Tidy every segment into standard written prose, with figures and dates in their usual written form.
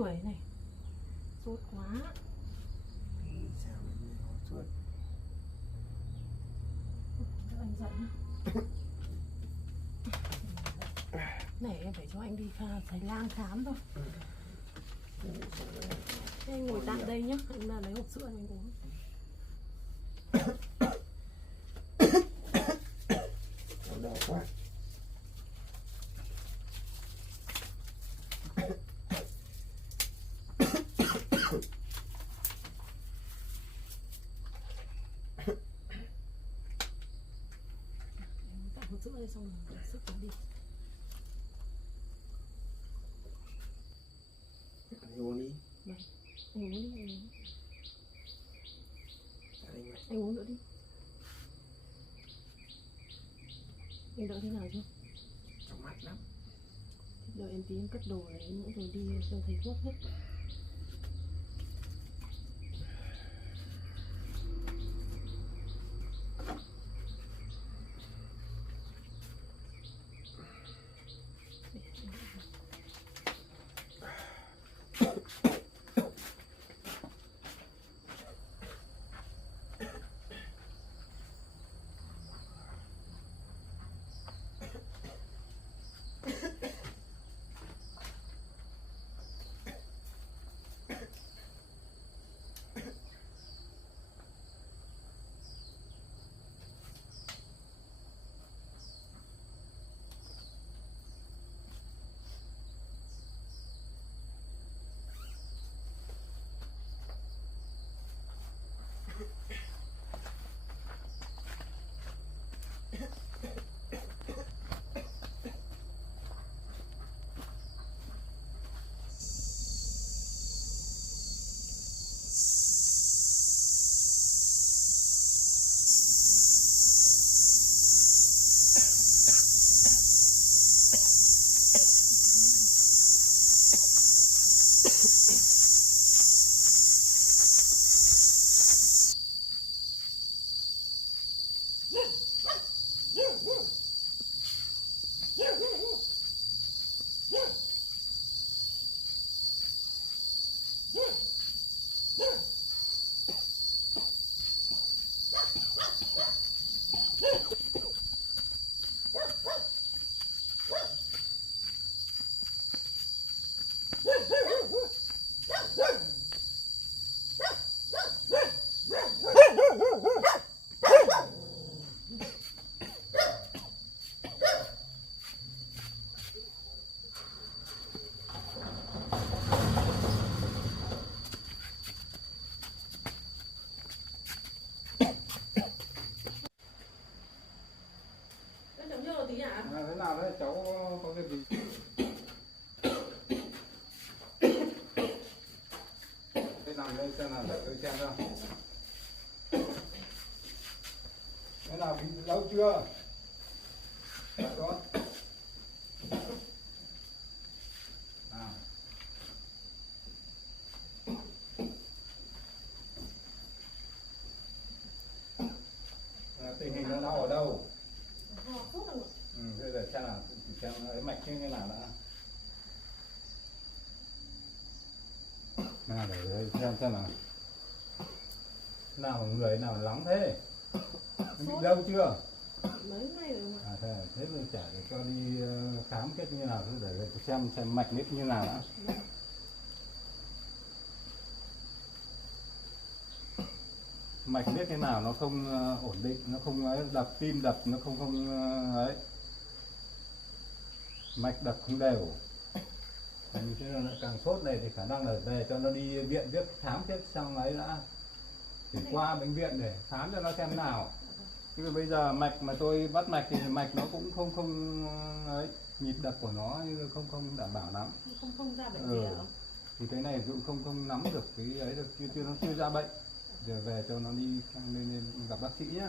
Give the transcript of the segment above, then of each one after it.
người này. Sốt quá. Sao mình có sốt. Cho anh dậy nhá. Này em phải cho anh đi Thái Lan khám thôi. Thế anh ngồi tạm đây nhá, anh là lấy hộp sữa anh uống. Đau quá. Tại hộp sữa đây xong rồi sức nó đi. Anh uống đi. Vâng. Anh uống đi, anh uống. Anh Anh uống nữa đi. Anh đỡ thế nào chưa? trong mắt lắm. Đợi em tí em cất đồ này nữa rồi đi cho thầy thuốc hết. Thế nào đấy cháu có việc gì? Thế nằm đây xem nào để tôi xem nào. Thế nào bị lâu chưa? Đó. Nào. Tình hình nó đau ở đâu? Bây giờ xem nào, xem cái mạch như thế nào đã. Nào để xem nào. Nào người nào lắm thế? Bị lâu chưa? Mấy ngày rồi mà. Thế mình trả để cho đi khám kết như nào để xem mạch nếp như nào đã. Mạch biết thế nào nó không ổn định, nó không ấy, đập tim đập nó không ấy, mạch đập không đều. Như thế là càng sốt này thì khả năng là về cho nó đi viện viết khám tiếp xong ấy đã, thì qua bệnh viện để khám cho nó xem nào. Chứ bây giờ mạch mà tôi bắt mạch thì mạch nó cũng không ấy, nhịp đập của nó không đảm bảo lắm. Không ra bệnh gì ạ? Thì cái này cũng không nắm được cái ấy được, nó chưa ra bệnh. Giờ về cho nó đi nên gặp bác sĩ nhá.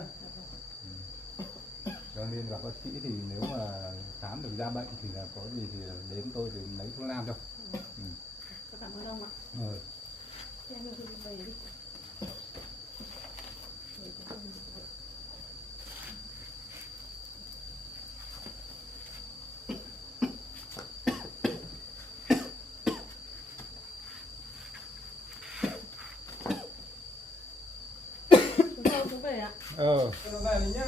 Cho nên gặp bác sĩ thì nếu mà khám được ra bệnh thì là có gì thì đến tôi thì lấy thuốc nam cho. Cảm ơn ông ạ. Thế em đi về đi. Cho nó về đi nhá.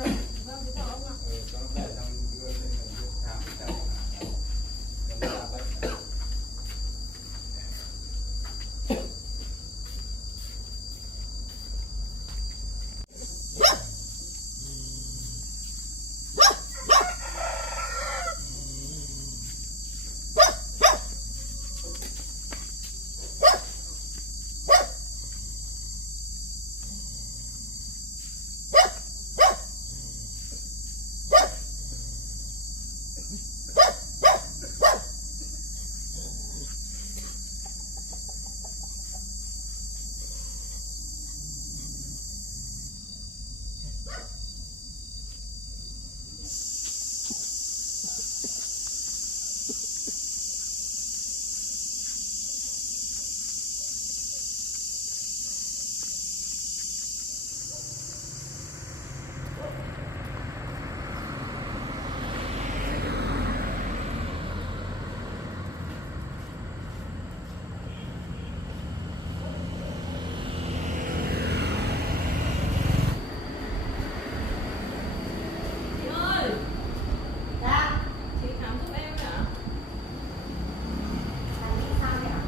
Vâng, thế chào ông ạ. Cho nó về xong đưa lên bệnh viện khám cho nó ra bệnh. Chị ơi. Dạ. Chị khám giúp em hả? Làm gì sao vậy ạ?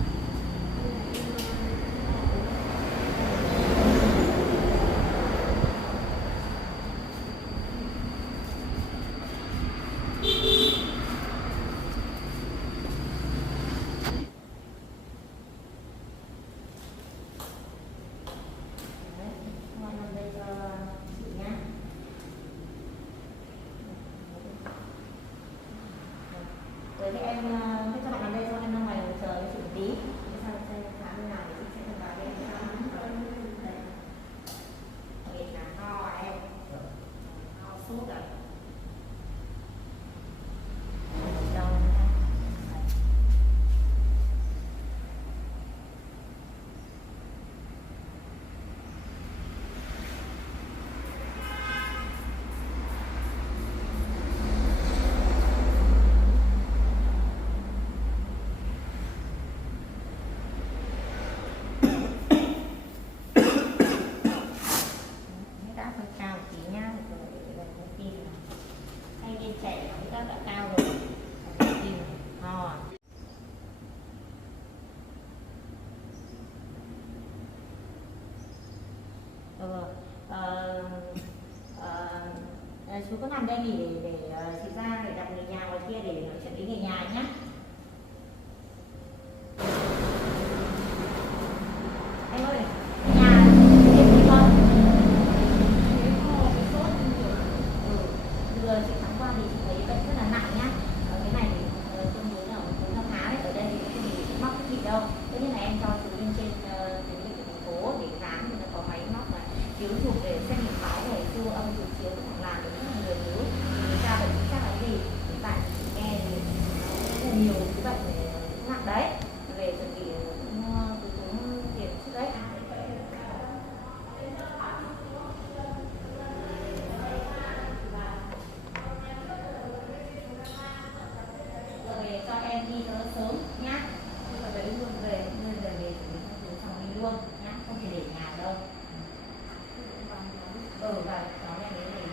Đấy, con nằm đây cho chị nhá. Rồi thế em thế cho bạn nằm đây xong em ra ngoài chờ với chị một tí. Thế sao xem khám như nào thì chị sẽ thông báo cho em khám. Đây. Vậy là ho em. Ho sốt à. Đau ha. Đấy. Huyết áp hơi cao một tí nhá, rồi để gần con tim này. Hay bên trẻ huyết áp đã cao rồi, con tim ho à. Chú có nằm đây nghỉ để chị ra để gặp người nhà ngoài kia để nói chuyện với người nhà nhé. Em ơi, nhà em đi không? Thế ho, cái sốt nhiều. Vừa chị khám qua thì chị thấy bệnh rất là nặng nhá. Cái này thì tương đối là cuối tháng đấy, ở đây thì không bị mắc cái gì đâu. Tất nhiên là em cho chú lên trên bệnh viện thành phố để khám thì nó có máy móc là chiếu chụp để xét nghiệm máu này, siêu âm chụp chiếu hoặc làm được rất là nhiều thứ. Người ta bệnh chắc là gì? Hiện tại chị nghe thì nó rất là nhiều cái bệnh nặng đấy. Về chuẩn bị mua từ chúng tiền trước đấy. Rồi cho em đi cho nó sớm nhá. Bây giờ đấy luôn về, nơi về về chuẩn bị xong rồi xong đi luôn nhá, không thể để nhà đâu. Và cháu này đến đây.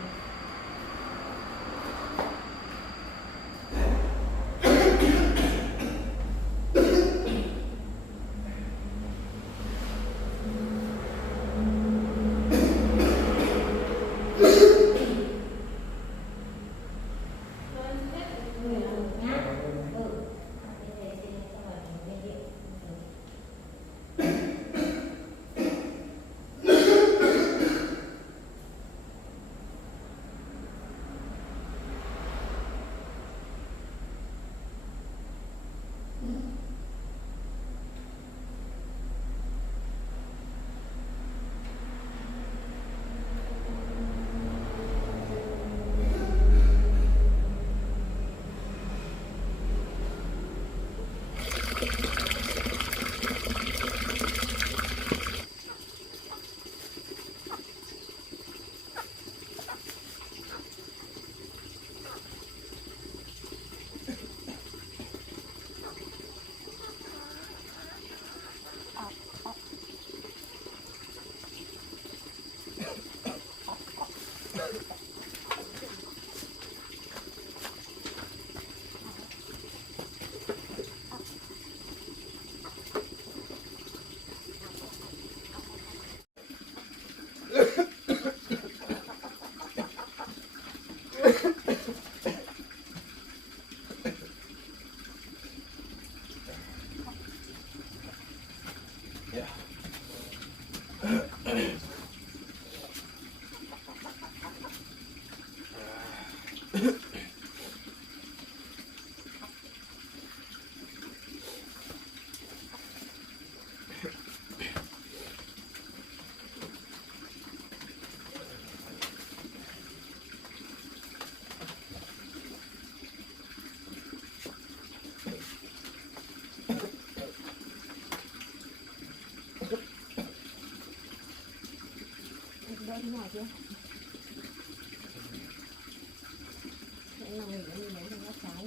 đỡ thế nào chưa? Hãy làm mình để mình lấy cho nó cháy.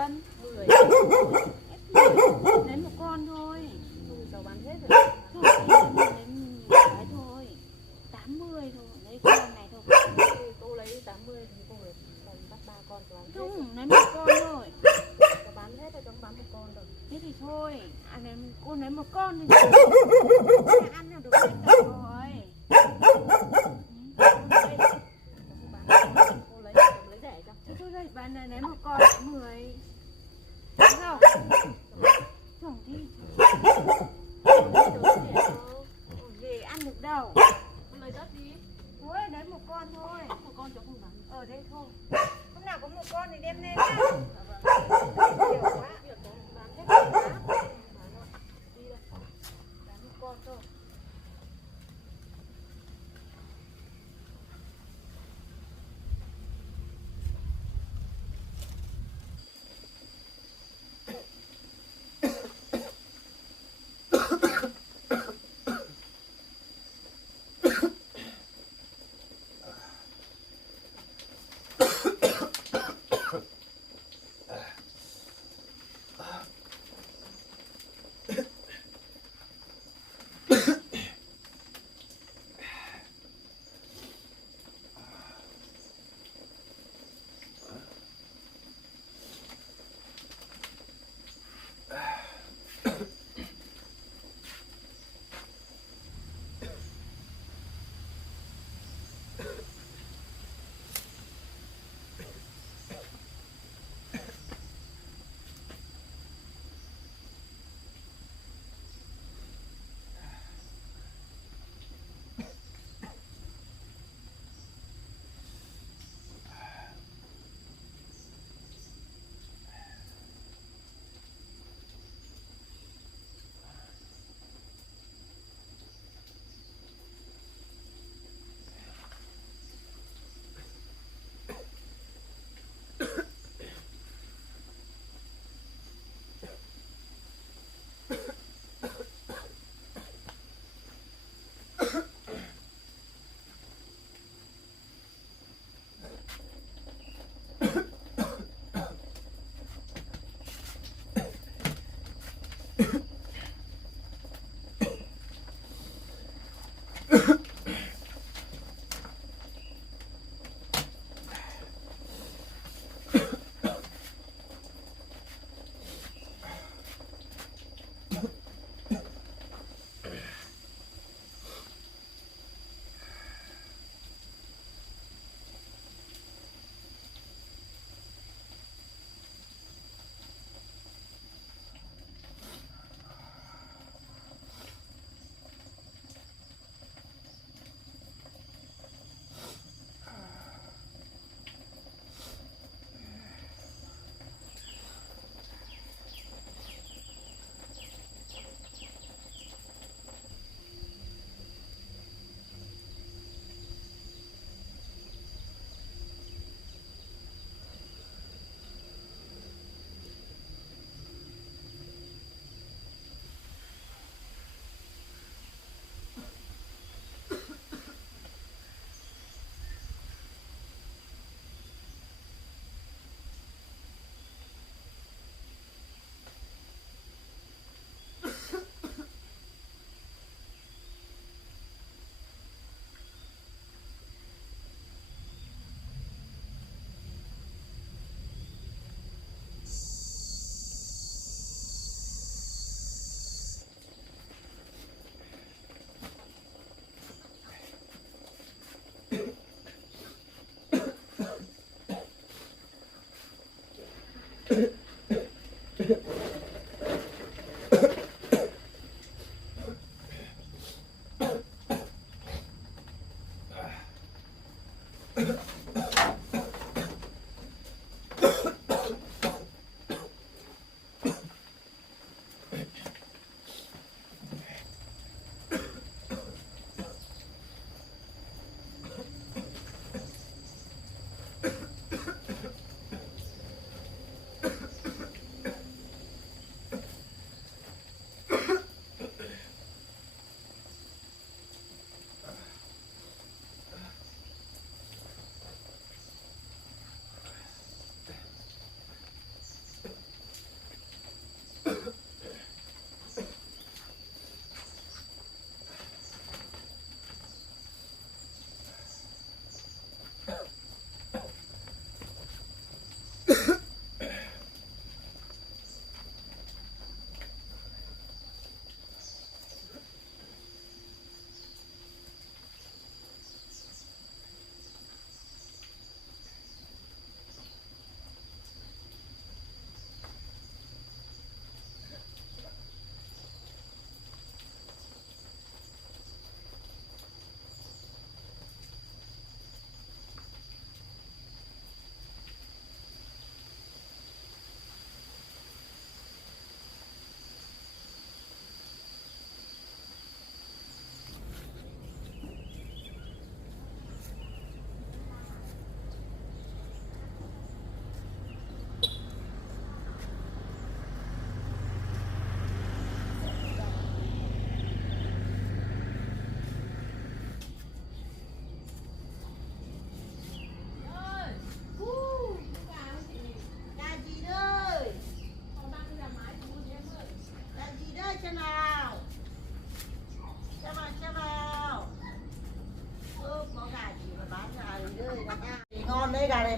cân? 10. Lấy một con thôi. Thôi cháu bán hết rồi. Thôi lấy một cái thôi. 80 thôi, lấy con này thôi. Thì cô lấy 80 thì cô lấy còn bắt 3 con cháu bán hết. Không, lấy một con thôi. Cháu bán hết rồi cháu không bán một con đâu. Thế thì thôi, cô lấy một con thì thôi. Ăn là được hết rồi. Cô lấy cháu lấy rẻ cho. Thế thôi đây, bạn này lấy một con 10. Đúng không? Không thì về ăn được đâu. Cô lấy đất đi. Thôi, lấy một con thôi. Một con cháu không bán. Ở đây thôi. Hôm nào có một con thì đem lên nhá. Nhiều quá. Việc cháu bán hết rồi. Bán rồi. Đi đây. Bán một con thôi.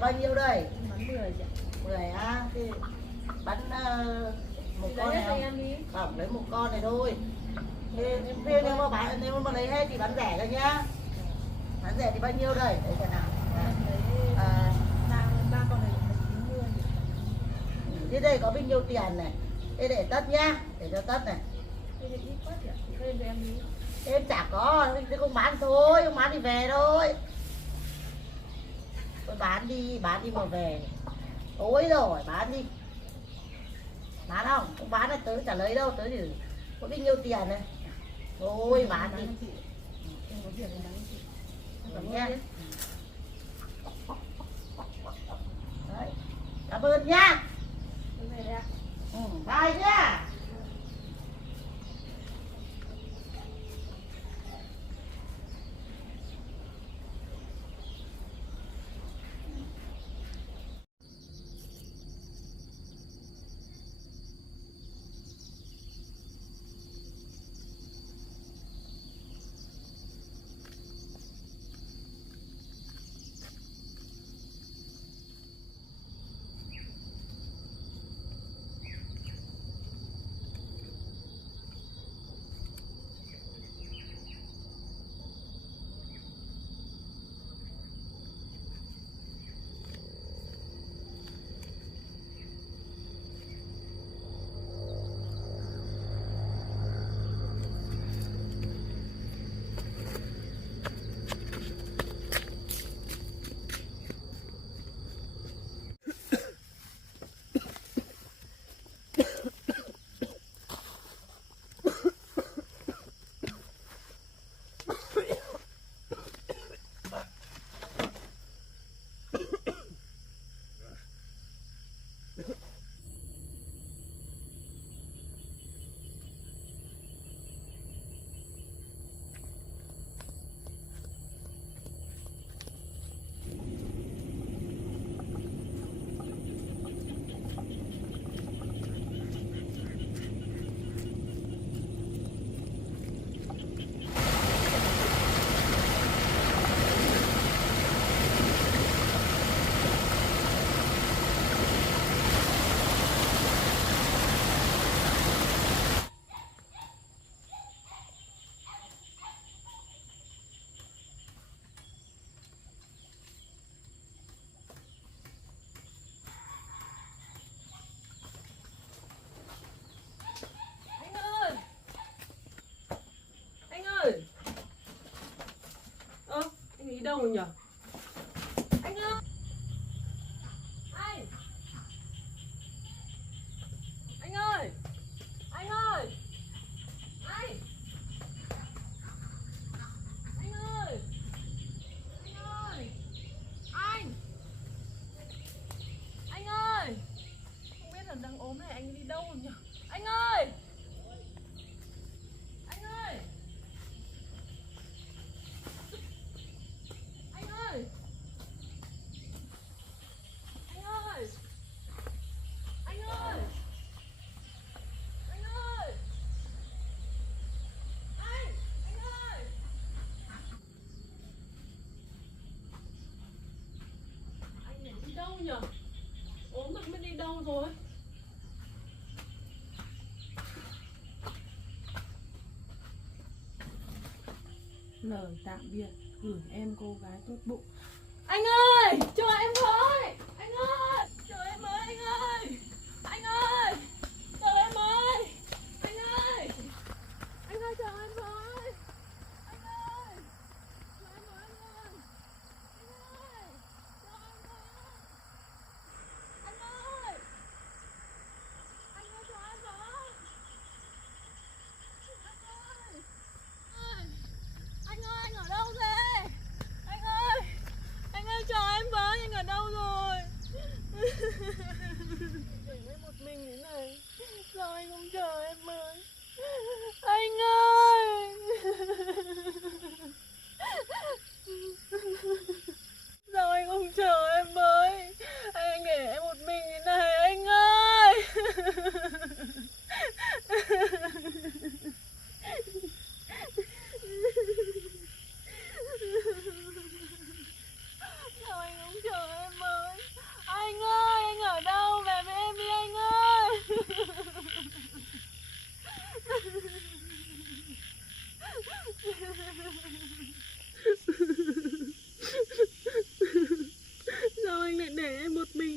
bao nhiêu đây? Bán 10 chị ạ. 10 á? Thì bắn một Thì con lấy hết cho này em đi. không? Lấy một con này thôi. Thế nếu mà lấy hết thì bán rẻ ra nhá. Bán rẻ thì bao nhiêu đây? Để xem nào. À, ba con này là 90. thế đây có bao nhiêu tiền này? Thế để tất nhá, để cho tất này. Thế thì ít quá chị ạ. Chị lên cho em đi. Em chả có, thế không bán thôi, không bán thì về thôi. Thôi bán đi mà về. Tối rồi, bán đi. Bán không? Không bán là tớ chả lấy đâu, tớ thì có bao nhiêu tiền này. Thôi bán đi. Em có việc này chị. Cảm Cảm ơn ơn nhé. Đấy. Cảm ơn nhá. em. Về đây ạ. Bye nhá. đâu rồi nhỉ? Anh ơi! Anh! Anh ơi! Anh ơi! Anh! Anh ơi! Anh ơi! Anh! Anh ơi! Không biết là đang ốm này anh đi đâu rồi nhỉ? Anh ơi! Anh ơi! Anh ơi! Anh ơi! Anh ơi! Anh ơi! Anh ơi! Anh này đi đâu nhỉ? Ốm mà không biết đi đâu rồi. Lời tạm biệt gửi em cô gái tốt bụng. Anh ơi! Chờ em với! Anh ơi! Chờ em với anh ơi! Anh ơi! Chờ em với! Anh ơi! Anh ơi chờ em với! Anh ơi! Chờ em với anh ơi! Anh ơi! Chờ em với! Anh ơi! Anh ơi chờ em với! Anh ơi, anh ở đâu thế? Anh ơi chờ em với, anh ở đâu rồi? để em một mình